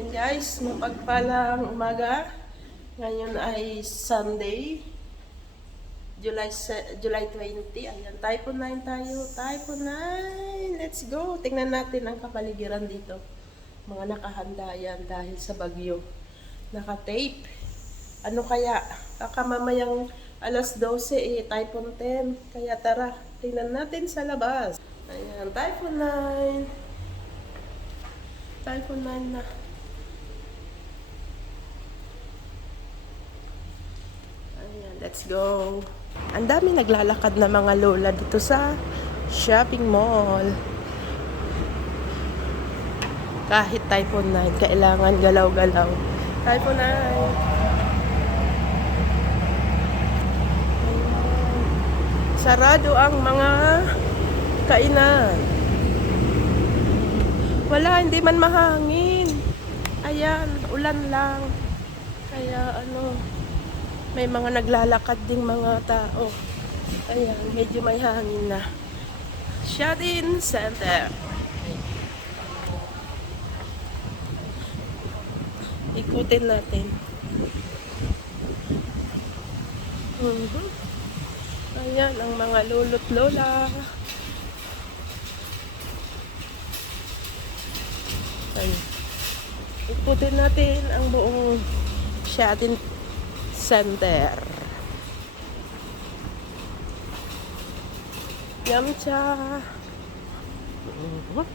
Ayan guys, mapagpalang umaga. Ngayon ay Sunday, July 20. Ayan, Typhoon 9 tayo. Typhoon 9! Let's go! Tingnan natin ang kapaligiran dito. Mga nakahanda yan dahil sa bagyo. Naka-tape. Ano kaya? Baka mamayang alas 12 Typhoon 10. Kaya tara, tingnan natin sa labas. Ayan, Typhoon 9. Typhoon 9 na. Let's go. Ang dami naglalakad na mga lola dito sa shopping mall. Kahit Typhoon 9, kailangan galaw-galaw. Typhoon 9. Sarado ang mga kainan. Wala, hindi man mahangin. Ayan, ulan lang. Kaya may mga naglalakad ding mga tao. Ayan, medyo may hangin na. Shopping center. Ikutin natin. Ayan, ang mga lolo't lola. Ayan. Ikutin natin ang buong shopping center. Yamcha. Ano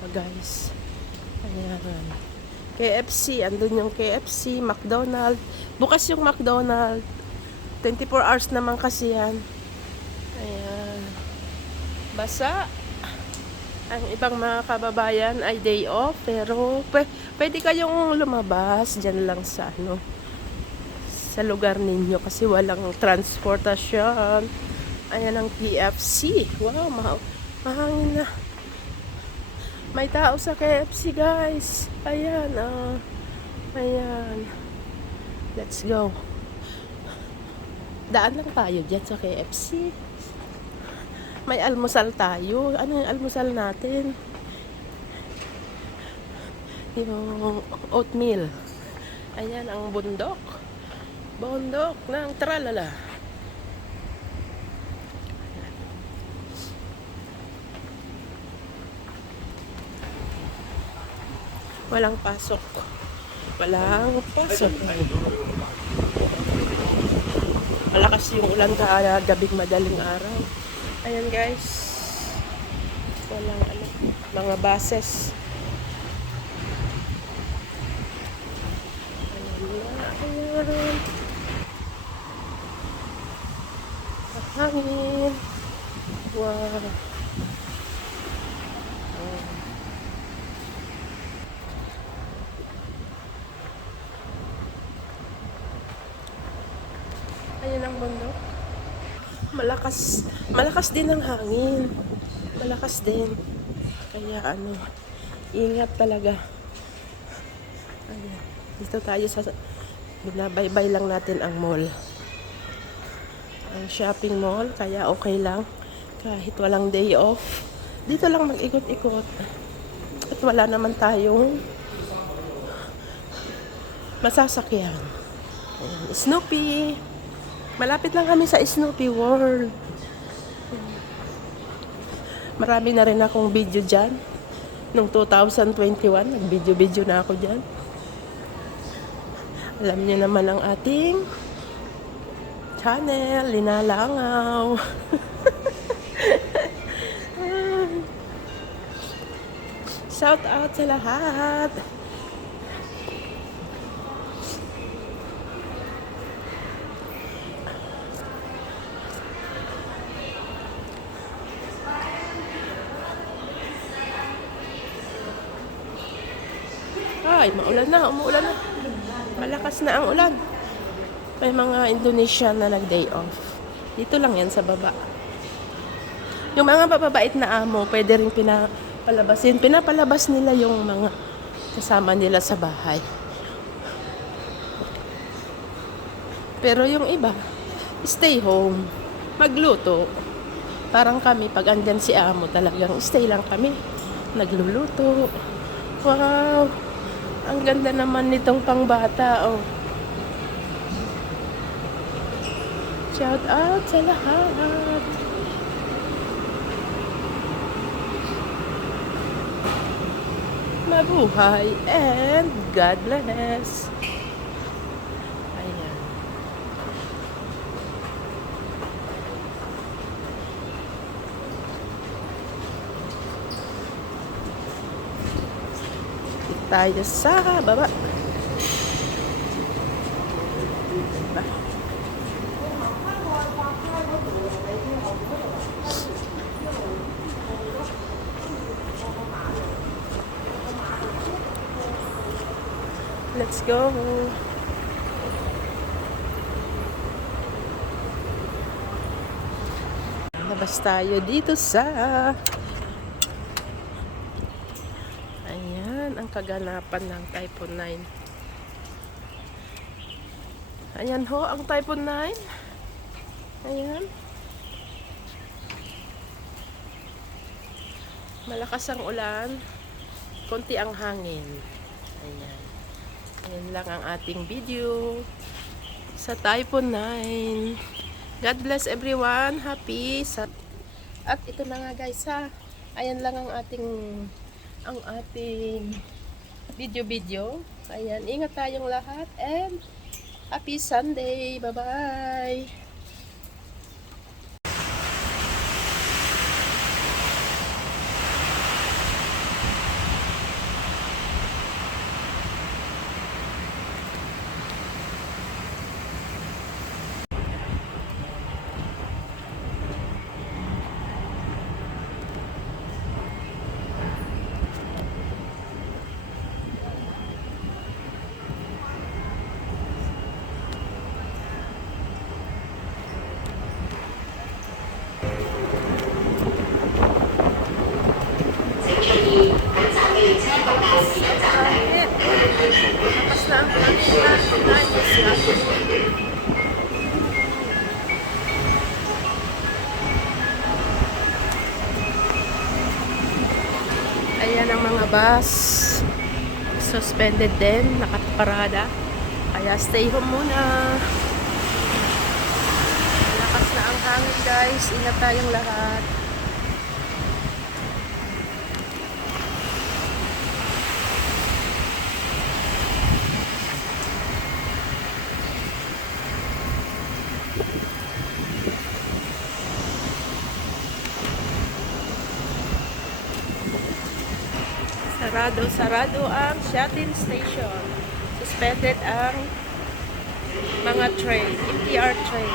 ba guys? Ayan. KFC. Andun yung KFC. McDonald's. Bukas yung McDonald's. 24 hours naman kasi yan. Ayan. Basa. Ang ibang mga kababayan ay day off. Pero pwede kayong lumabas dyan lang sa sa lugar ninyo kasi walang transportasyon. Ayan ang KFC. Wow, mahangin na. May tao sa KFC guys. Ayan, ayan. Let's go. Daan lang tayo dyan sa KFC. May almusal tayo. Ano yung almusal natin? Yung oatmeal. Ayan ang bundok. Bundok ng tralala. Walang pasok. Walang pasok. Malakas yung ulan gabing madaling araw. Ayan guys. Walang mga buses. Ayan. Hangin. Wow. Ayan ang bundok. Malakas din ang hangin. Malakas din. Kaya ingat talaga. Ayan. Dito tayo binabaybay lang natin ang mall. Ang shopping mall, kaya okay lang. Kahit walang day off. Dito lang mag-ikot-ikot. At wala naman tayong masasakyan. Ayan. Snoopy. Malapit lang kami sa Snoopy World. Marami na rin akong video dyan. Noong 2021, nag-video na ako dyan. Alam niyo naman ang ating channel, Linalangaw. Shout out sa lahat. Ay, umuulan na. Malakas na ang ulan. May mga Indonesian na nag-day off. Dito lang yan sa baba. Yung mga bababait na amo, pwede rin pinapalabasin. Pinapalabas nila yung mga kasama nila sa bahay. Pero yung iba, stay home. Magluto. Parang kami, pag andyan si amo talagang stay lang kami. nagluluto. Wow! Ang ganda naman nitong pangbata, oh. Shout out sa lahat. Mabuhay and God bless. Ayan. Tayo sa baba. Diba? Let's go. Labas tayo dito sa ang kaganapan ng Typhoon 9. Ayan ho, ang Typhoon 9. Ayan. Malakas ang ulan. Konti ang hangin. Ayan. Ayan lang ang ating video sa Typhoon 9. God bless everyone. Happy. At ito na nga guys ha. Ayan lang ang ating video. Ayan, ingat tayong lahat and happy Sunday. Bye-bye. Lakas na ang ayan ang mga bus. Suspended din, nakaparada. Kaya stay home muna. Lakas na ang hangin guys. Ingat tayong lahat. Sarado ang shuttle station. Suspended ang mga train, MTR train.